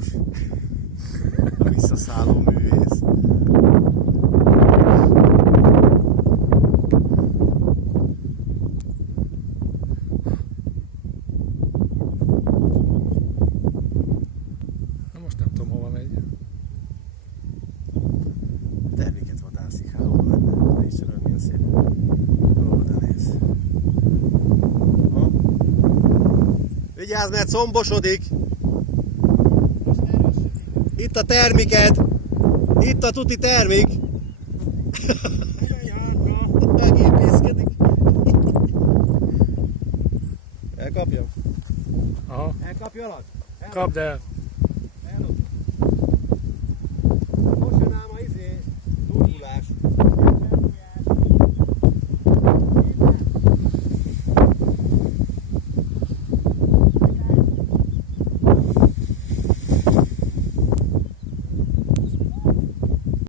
Jézus. A visszaszálló művész. Na most nem tudom, hova megy. Terméket vadászik, hát hol lenne. Ne is öröm, milyen szép. Ó, de nézd. Vigyázz, mert combosodik! Itt a termiket! Itt a tuti termik! Megépiszkedik! Elkapjam? Aha, Elkapjalak? kapd el.